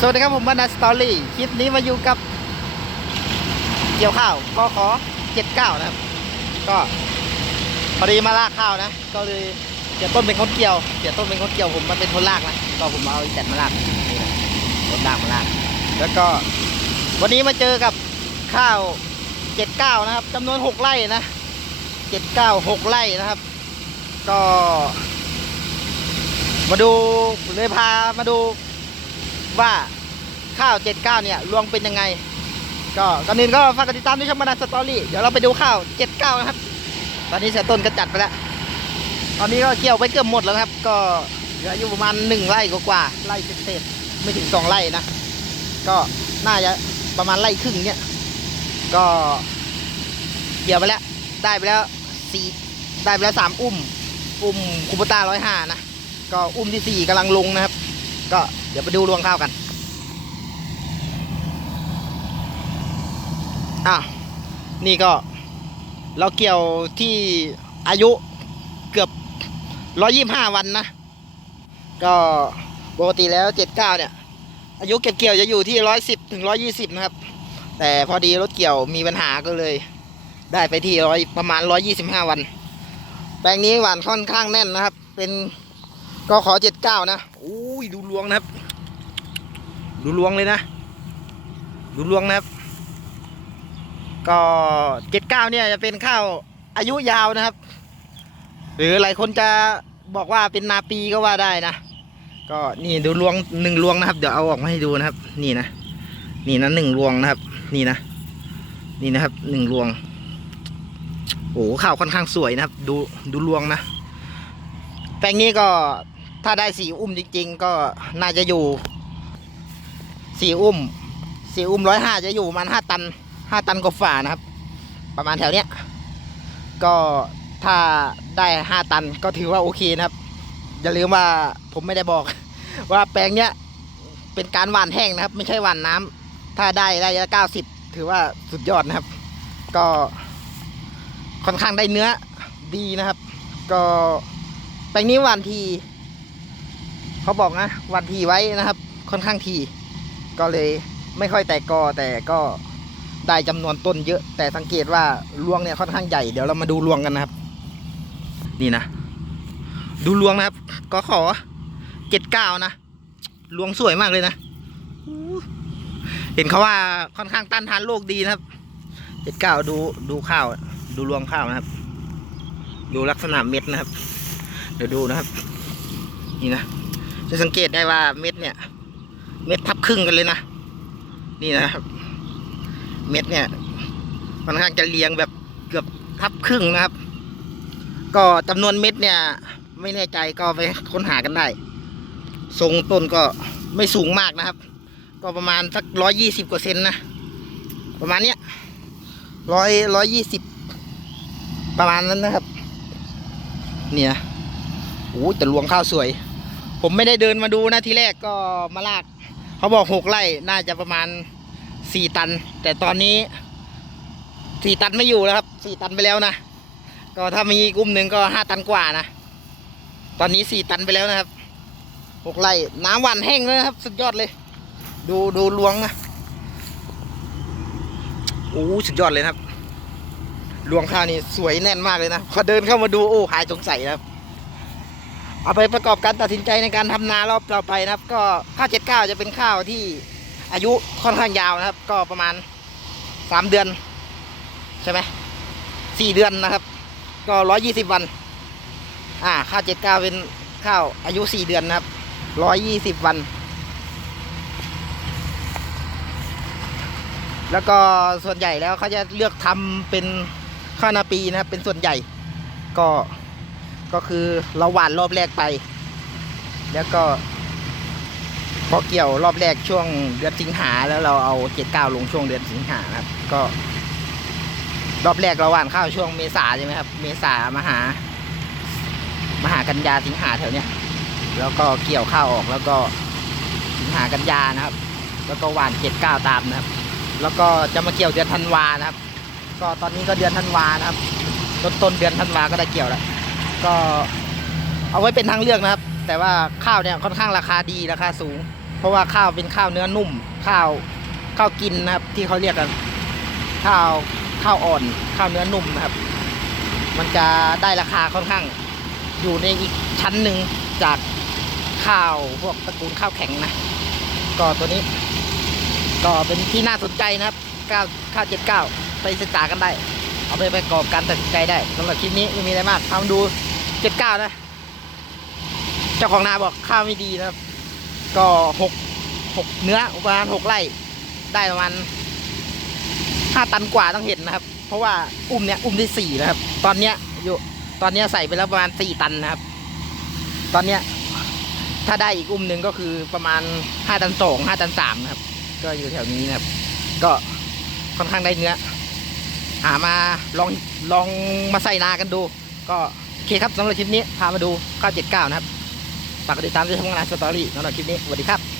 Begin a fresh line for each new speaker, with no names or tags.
สวัสดีครับผมบรรดาสตอรี่คลิปนี้มาอยู่กับ เกี่ยวข้าวกขอเจ็ดเก้านะครับ ก็พอดีมาลากข้าวนะ ก็เลยเสียต้นเป็นคนเกี่ยวเสียต้นเป็นคนเกี่ยวผมมาเป็นคนลากนะก็ผมเอาอีแตนมาลากนี่นะคนลากมาลาก แล้วก็ วันนี้มาเจอกับข้าวเจ็ดเก้านะครับจำนวนหกไร่นะเจ็ดเก้าหกไร่นะครับ ก็ มาดูเลยพามาดู ว่าข้าวเจ็ดเก้าเนี่ยรวงเป็นยังไง ก็ก่อนอื่นก็ฝากกดติดตามด้วยช่องบรรดาสตอรี่เดี๋ยวเราไปดูข้าวเจ็ดเก้านะครับ ตอนนี้เสียต้นก็จัดไปแล้ว ตอนนี้ก็เกี่ยวไปเกือบหมดแล้วครับ ก็เหลืออยู่ประมาณหนึ่งไร่กว่าไร่เศษไม่ถึงสองไร่นะ ก็น่าจะประมาณไร่ครึ่งเนี่ย ก็เกี่ยวไปแล้ว ได้ไปแล้วสี่ได้ไปแล้วสามอุ้ม อุ้มคูปต้าร้อยห้านะ ก็อุ้มที่สี่กำลังลงนะครับ ก็เดี๋ยวไปดูรวงข้าวกันอะนี่ก็เราเกี่ยวที่อายุเกือบร้อยี่ห้าวันนะ ก็ปกติแล้วเจ็ดเก้าเนี่ย อายุเก็บเกี่ยวจะอยู่ที่ร้อยสิบถึงร้อยี่สิบนะครับ แต่พอดีรถเกี่ยวมีปัญหาก็เลย ได้ไปที่ร้อยประมาณร้อยี่สิบห้าวัน แปลงนี้หวานค่อนข้างแน่นนะครับ เป็น ก็ขอเจ็ดเก้านะอุ้ยดูรวงนะครับ ดูรวงเลยนะ ดูรวงนะครับ ก็เจ็ดเก้าเนี่ยจะเป็นข้าวอายุยาวนะครับ หรือหลายคนจะบอกว่าเป็นนาปีก็ว่าได้นะ ก็นี่ดูรวงหนึ่งรวงนะครับ เดี๋ยวเอาออกมาให้ดูนะครับ นี่นะ นี่นะหนึ่งรวงนะครับ นี่นะ นี่นะครับหนึ่งรวง โอ้ข้าวค่อนข้างสวยนะครับ ดูดูรวงนะแปลงนี้ก็ ถ้าได้สี่อุ้มจริง ๆ ก็น่าจะอยู่สี่อุ้มสี่อุ้มร้อยห้าจะอยู่ประมาณห้าตันห้าตันกว่าฝ่านะครับ ประมาณแถวเนี้ย ก็ถ้าได้ห้าตันก็ถือว่าโอเคนะครับ อย่าลืมว่าผมไม่ได้บอก ว่าแปลงเนี้ยเป็นการหว่านแห้งนะครับ ไม่ใช่หว่านน้ำถ้าได้ได้เก้าสิบถือว่าสุดยอดนะครับ ก็ค่อนข้างได้เนื้อดีนะครับ ก็แปลงนี้หวานที เขาบอกนะวานทีไว้นะครับ ค่อนข้างทีก็เลยไม่ค่อยแตกกอแต่ก็ได้จำนวนต้นเยอะ แต่สังเกตว่ารวงเนี่ยค่อนข้างใหญ่เดี๋ยวเรามาดูรวงกันนะครับ นี่นะ ดูรวงนะครับก็ขอเจ็ดเก้านะรวงสวยมากเลยนะเห็นเขาว่าค่อนข้างต้านทานโรคดีนะครับเจ็ดเก้าดูดูข้าว ดูรวงข้าวนะครับ ดูลักษณะเม็ดนะครับ เดี๋ยวดูนะครับ นี่นะ จะสังเกตได้ว่าเม็ดเนี่ย เม็ดพับครึ่งกันเลยนะ นี่นะครับ เม็ดเนี่ยค่อนข้างจะเรียงแบบเกือบพับครึ่งนะครับ ก็จำนวนเม็ดเนี่ย ไม่แน่ใจก็ไปค้นหากันได้ทรงต้นก็ไม่สูงมากนะครับ ก็ประมาณสักร้อยยี่สิบกว่าเซนนะประมาณเนี้ยร้อยร้อยยี่สิบประมาณนั้นนะครับ เนี่ยโอ้แต่รวงข้าวสวย ผมไม่ได้เดินมาดูนะทีแรกก็มาลาก เขาบอกหกไร่น่าจะประมาณสี่ตัน แต่ตอนนี้สี่ตันไม่อยู่แล้วครับสี่ตันไปแล้วนะก็ถ้ามีกุ้มหนึ่งก็ห้าตันกว่านะตอนนี้สี่ตันไปแล้วนะครับหกไร่น้ำหวานแห้งเลยครับ สุดยอดเลย ดูดูรวงนะโอ้สุดยอดเลยครับรวงข้าวนี่สวยแน่นมากเลยนะพอเดินเข้ามาดูโอ้หายสงสัยนะครับ เอาไปประกอบการตัดสินใจในการทำนารอบต่อไปนะครับ ก็ข้าวเจ็ดเก้าจะเป็นข้าวที่อายุค่อนข้างยาวนะครับ ก็ประมาณสามเดือน ใช่ไหมสี่เดือนนะครับ ก็ร้อยยี่สิบวัน อ่าข้าวเจ็ดเก้าเป็นข้าวอายุสี่เดือนนะครับร้อยยี่สิบวัน แล้วก็ส่วนใหญ่แล้วเขาจะเลือกทำเป็นข้าวนาปีนะครับ เป็นส่วนใหญ่ก็ ก็คือเราหว่านรอบแรกไป แล้วก็พอเกี่ยวรอบแรกช่วงเดือนสิงหาแล้วเราเอาเจ็ดเก้าลงช่วงเดือนสิงหาครับ ก็ รอบแรกเราหว่านข้าวช่วงเมษาใช่ไหมครับ เมษามาหามาหากันยาสิงหาแถวเนี้ยแล้วก็เกี่ยวข้าวออกแล้วก็สิงหากันยานะครับ แล้วก็หว่านเจ็ดเก้าตามนะครับ แล้วก็จะมาเกี่ยวเดือนธันวานะครับ ก็ตอนนี้ก็เดือนธันวานะครับต้นต้นเดือนธันวาก็ได้เกี่ยวแล้ว ก็เอาไว้เป็นทางเลือกนะครับ แต่ว่าข้าวเนี่ยค่อนข้างราคาดีราคาสูง เพราะว่าข้าวเป็นข้าวเนื้อนุ่ม ข้าวข้าวกินนะครับ ที่เขาเรียกกัน ข้าวข้าวอ่อน ข้าวเนื้อนุ่มนะครับ มันจะได้ราคาค่อนข้างอยู่ในอีกชั้นหนึ่งจากข้าวพวกตระกูลข้าวแข็งนะก็ตัวนี้ ก็เป็นที่น่าสนใจนะครับ9ข้าว79 ไปศึกษากันได้ เอาไปประกอบการตัดสินใจได้สำหรับคลิปนี้ไม่มีอะไรมากทำดู 79นะ เจ้าของนาบอกข้าวไม่ดีนะครับ ก็หกหกเนื้อประมาณหกไร่ ได้ประมาณห้าตันกว่าต้องเห็นนะครับ เพราะว่าอุ้มเนี้ยอุ้มได้สี่นะครับ ตอนเนี้ยอยู่ตอนเนี้ยใส่ไปแล้วประมาณสี่ตันนะครับ ตอนเนี้ยถ้าได้อีกอุ้มหนึ่งก็คือประมาณห้าตันสองห้าตันสามนะครับ ก็อยู่แถวนี้นะครับ ก็ค่อนข้างได้เนื้อ หามาลองลองมาใส่นากันดู ก็ โอเคครับสำหรับคลิปนี้พามาดู 979 นะครับฝากกดติดตามด้วยช่องงานสตอรี่สำหรับคลิปนี้สวัสดีครับ